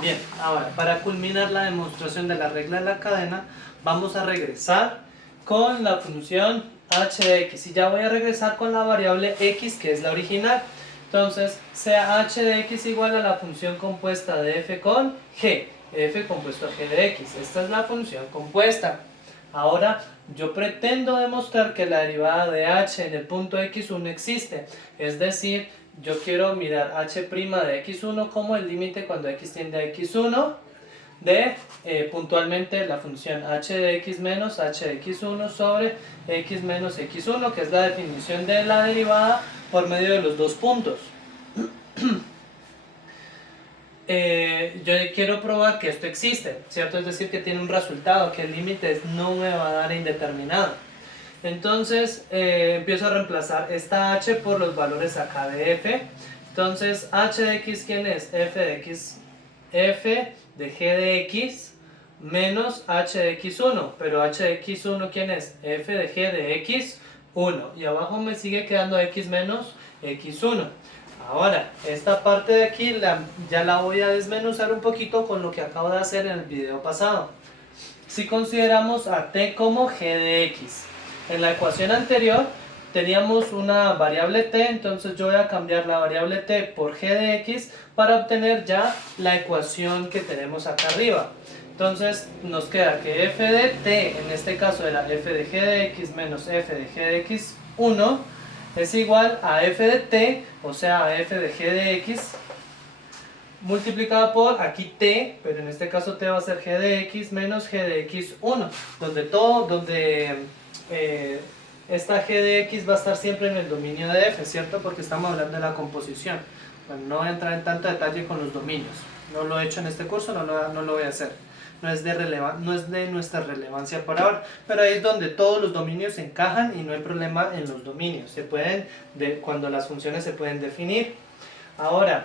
Bien, ahora para culminar la demostración de la regla de la cadena, vamos a regresar con la función h de x y ya voy a regresar con la variable x que es la original. Entonces, sea h de x igual a la función compuesta de f con g, f compuesto a g de x. Esta es la función compuesta. Ahora, yo pretendo demostrar que la derivada de h en el punto x1 existe, es decir, yo quiero mirar h' de x1 como el límite cuando x tiende a x1 de puntualmente la función h de x menos h de x1 sobre x menos x1, que es la definición de la derivada por medio de los dos puntos. Yo quiero probar que esto existe, ¿cierto? Es decir, que tiene un resultado, que el límite no me va a dar indeterminado. Entonces empiezo a reemplazar esta h por los valores acá de f. Entonces h de x, ¿quién es? F de x, f de g de x menos h de x1. Pero h de x1, ¿quién es? F de g de x1. Y abajo me sigue quedando x menos x1. Ahora, esta parte de aquí ya la voy a desmenuzar un poquito con lo que acabo de hacer en el video pasado. Si consideramos a t como g de x, en la ecuación anterior teníamos una variable t, entonces yo voy a cambiar la variable t por g de x para obtener ya la ecuación que tenemos acá arriba. Entonces nos queda que f de t, en este caso era f de g de x menos f de g de x1, es igual a f de t, o sea a f de g de x, multiplicada por aquí t, pero en este caso t va a ser g de x menos g de x1, donde esta g de x va a estar siempre en el dominio de f, ¿cierto? Porque estamos hablando de la composición. Bueno, no voy a entrar en tanto detalle con los dominios, no lo he hecho en este curso, no lo voy a hacer. No es de nuestra relevancia por ahora, pero ahí es donde todos los dominios se encajan y no hay problema en los dominios. Cuando las funciones se pueden definir. Ahora,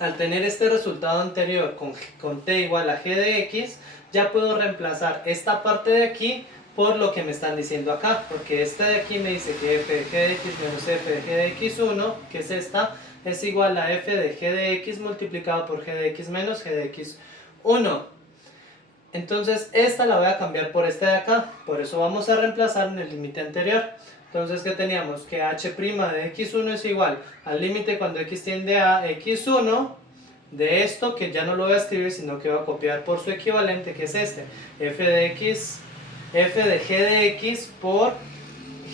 al tener este resultado anterior con t igual a g de x, ya puedo reemplazar esta parte de aquí por lo que me están diciendo acá, porque esta de aquí me dice que f de g de x menos f de g de x1, que es esta, es igual a f de g de x multiplicado por g de x menos g de x1. Entonces esta la voy a cambiar por esta de acá, por eso vamos a reemplazar en el límite anterior. Entonces, ¿qué teníamos? Que h' de x1 es igual al límite cuando x tiende a x1 de esto, que ya no lo voy a escribir, sino que voy a copiar por su equivalente, que es este, f de g de x por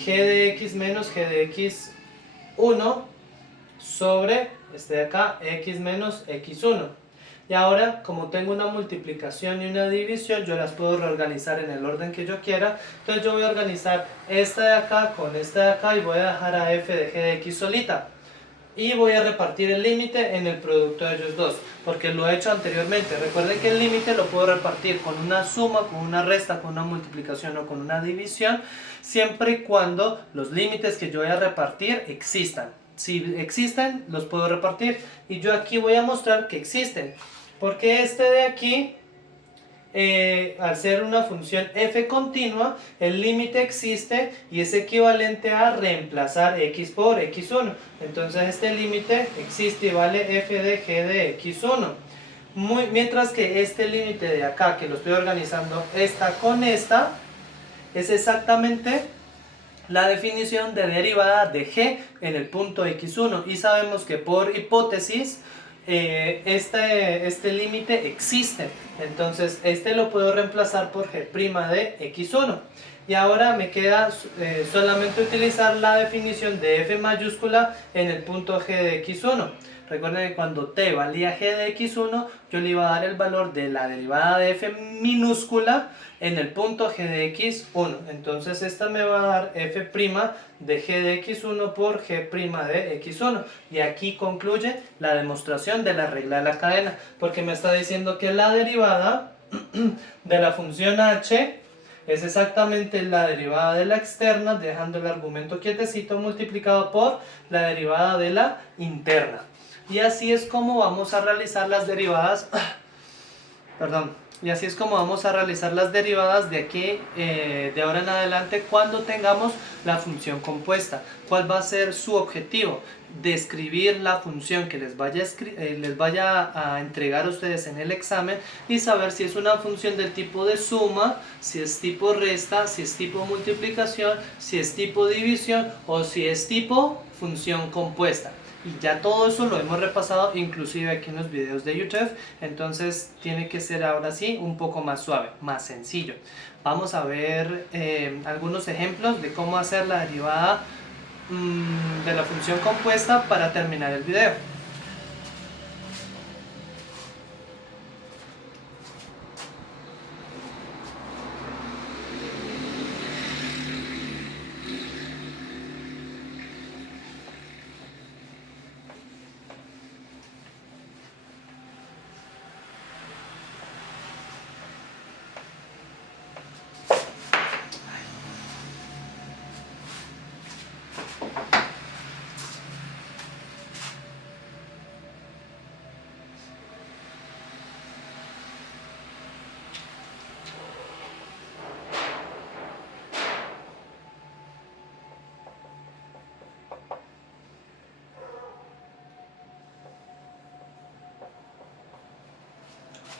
g de x menos g de x1 sobre este de acá, x menos x1. Y ahora, como tengo una multiplicación y una división, yo las puedo reorganizar en el orden que yo quiera. Entonces yo voy a organizar esta de acá con esta de acá y voy a dejar a f de g de x solita. Y voy a repartir el límite en el producto de ellos dos, porque lo he hecho anteriormente. Recuerden que el límite lo puedo repartir con una suma, con una resta, con una multiplicación o con una división, siempre y cuando los límites que yo voy a repartir existan. Si existen, los puedo repartir. Y yo aquí voy a mostrar que existen. Porque este de aquí, al ser una función f continua, el límite existe y es equivalente a reemplazar x por x1. Entonces este límite existe y vale f de g de x1. Mientras que este límite de acá, que lo estoy organizando esta con esta, es exactamente la definición de derivada de g en el punto x1. Y sabemos que por hipótesis este límite existe, entonces este lo puedo reemplazar por g' de x1 y ahora me queda solamente utilizar la definición de f mayúscula en el punto g de x1. Recuerden que cuando t valía g de x1, yo le iba a dar el valor de la derivada de f minúscula en el punto g de x1. Entonces esta me va a dar f' de g de x1 por g' de x1. Y aquí concluye la demostración de la regla de la cadena, porque me está diciendo que la derivada de la función h es exactamente la derivada de la externa, dejando el argumento quietecito, multiplicado por la derivada de la interna. Y así es como vamos a realizar las derivadas, Y así es como vamos a realizar las derivadas de aquí, de ahora en adelante, cuando tengamos la función compuesta. ¿Cuál va a ser su objetivo? Describir la función que les vaya a entregar a ustedes en el examen y saber si es una función del tipo de suma, si es tipo resta, si es tipo multiplicación, si es tipo división o si es tipo función compuesta. Y ya todo eso lo hemos repasado inclusive aquí en los videos de YouTube, entonces tiene que ser ahora sí un poco más suave, más sencillo. Vamos a ver algunos ejemplos de cómo hacer la derivada de la función compuesta para terminar el video.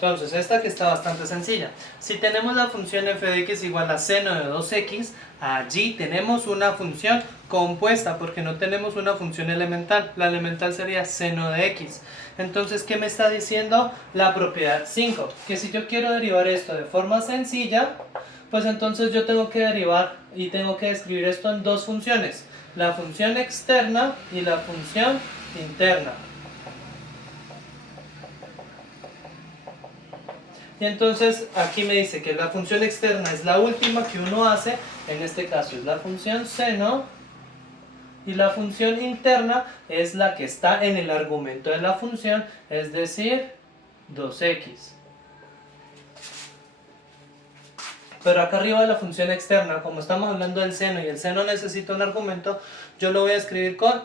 Entonces, esta que está bastante sencilla. Si tenemos la función f de x igual a seno de 2x, allí tenemos una función compuesta porque no tenemos una función elemental. La elemental sería seno de x. Entonces, ¿qué me está diciendo la propiedad 5? Que si yo quiero derivar esto de forma sencilla, pues entonces yo tengo que derivar y tengo que escribir esto en dos funciones. La función externa y la función interna. Y entonces aquí me dice que la función externa es la última que uno hace, en este caso es la función seno, y la función interna es la que está en el argumento de la función, es decir, 2x. Pero acá arriba de la función externa, como estamos hablando del seno y el seno necesita un argumento, yo lo voy a escribir con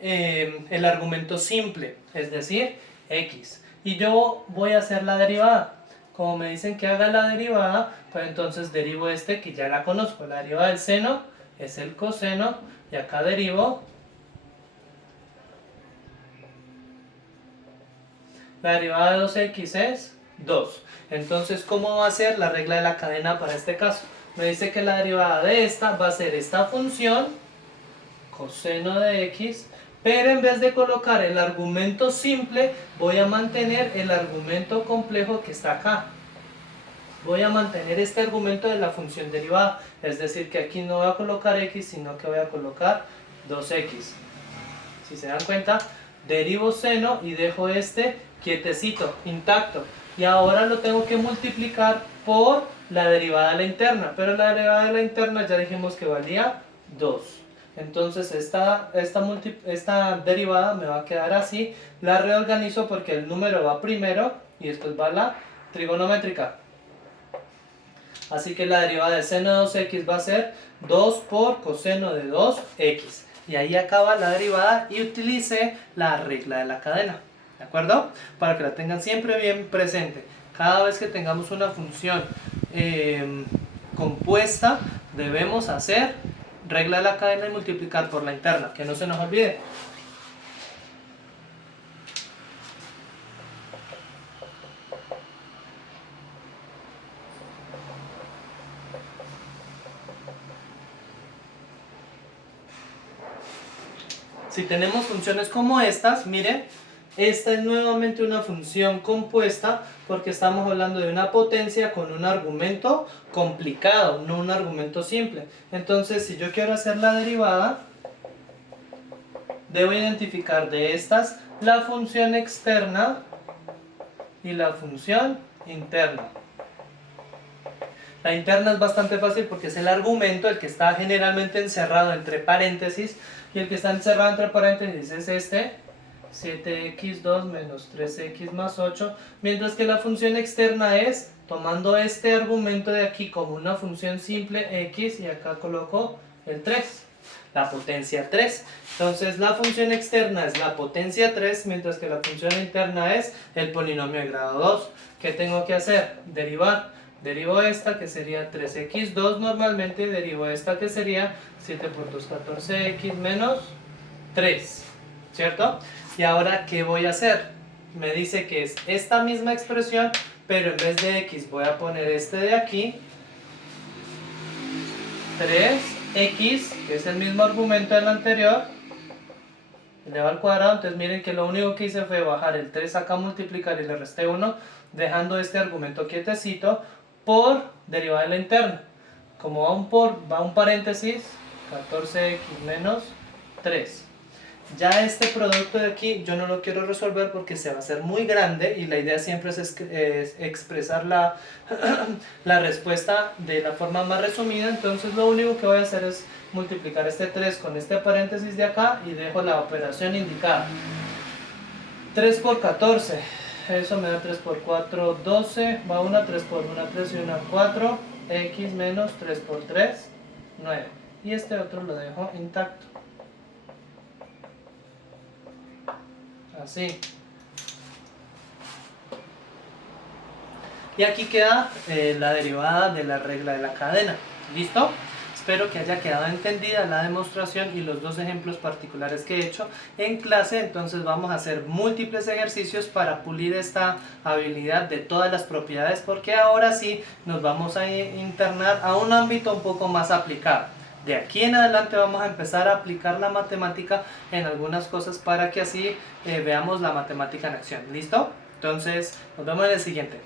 el argumento simple, es decir, x. Y yo voy a hacer la derivada. Como me dicen que haga la derivada, pues entonces derivo este que ya la conozco. La derivada del seno es el coseno y acá derivo la derivada de 2x es 2. Entonces, ¿cómo va a ser la regla de la cadena para este caso? Me dice que la derivada de esta va a ser esta función, coseno de x, pero en vez de colocar el argumento simple, voy a mantener el argumento complejo que está acá. Voy a mantener este argumento de la función derivada, es decir, que aquí no voy a colocar x, sino que voy a colocar 2x. Si se dan cuenta, derivo seno y dejo este quietecito, intacto. Y ahora lo tengo que multiplicar por la derivada de la interna, pero la derivada de la interna ya dijimos que valía 2. Entonces esta derivada me va a quedar así. La reorganizo porque el número va primero y después va la trigonométrica. Así que la derivada de seno de 2x va a ser 2 por coseno de 2x. Y ahí acaba la derivada y utilice la regla de la cadena. ¿De acuerdo? Para que la tengan siempre bien presente. Cada vez que tengamos una función compuesta, debemos hacer regla de la cadena y multiplicar por la interna. Que no se nos olvide. Si tenemos funciones como estas, miren, esta es nuevamente una función compuesta porque estamos hablando de una potencia con un argumento complicado, no un argumento simple. Entonces, si yo quiero hacer la derivada, debo identificar de estas la función externa y la función interna. La interna es bastante fácil porque es el argumento, el que está generalmente encerrado entre paréntesis, y el que está encerrado entre paréntesis es este, 7x2 menos 3x más 8, mientras que la función externa es tomando este argumento de aquí como una función simple x y acá coloco el 3. la potencia 3. Entonces la función externa es la potencia 3, mientras que la función interna es el polinomio de grado 2. ¿Qué tengo que hacer? Derivar. Derivo esta que sería 3x2 normalmente, y derivo esta que sería 7 por 2, 14x menos 3, ¿cierto? Y ahora, ¿qué voy a hacer? Me dice que es esta misma expresión, pero en vez de x voy a poner este de aquí, 3x, que es el mismo argumento del anterior, elevado al cuadrado. Entonces miren que lo único que hice fue bajar el 3 acá, multiplicar y le resté 1, dejando este argumento quietecito, por derivada de la interna. Como va un paréntesis, 14x menos 3. Ya este producto de aquí yo no lo quiero resolver porque se va a hacer muy grande, y la idea siempre es expresar la, la respuesta de la forma más resumida. Entonces lo único que voy a hacer es multiplicar este 3 con este paréntesis de acá y dejo la operación indicada. 3 por 14, eso me da 3 por 4, 12, va una, 3 por 1, 3 y 1, 4, x menos 3 por 3, 9. Y este otro lo dejo intacto. Así. Y aquí queda la derivada de la regla de la cadena. ¿Listo? Espero que haya quedado entendida la demostración y los dos ejemplos particulares que he hecho en clase. Entonces vamos a hacer múltiples ejercicios para pulir esta habilidad de todas las propiedades, porque ahora sí nos vamos a internar a un ámbito un poco más aplicado. De aquí en adelante vamos a empezar a aplicar la matemática en algunas cosas para que así veamos la matemática en acción. ¿Listo? Entonces nos vemos en el siguiente.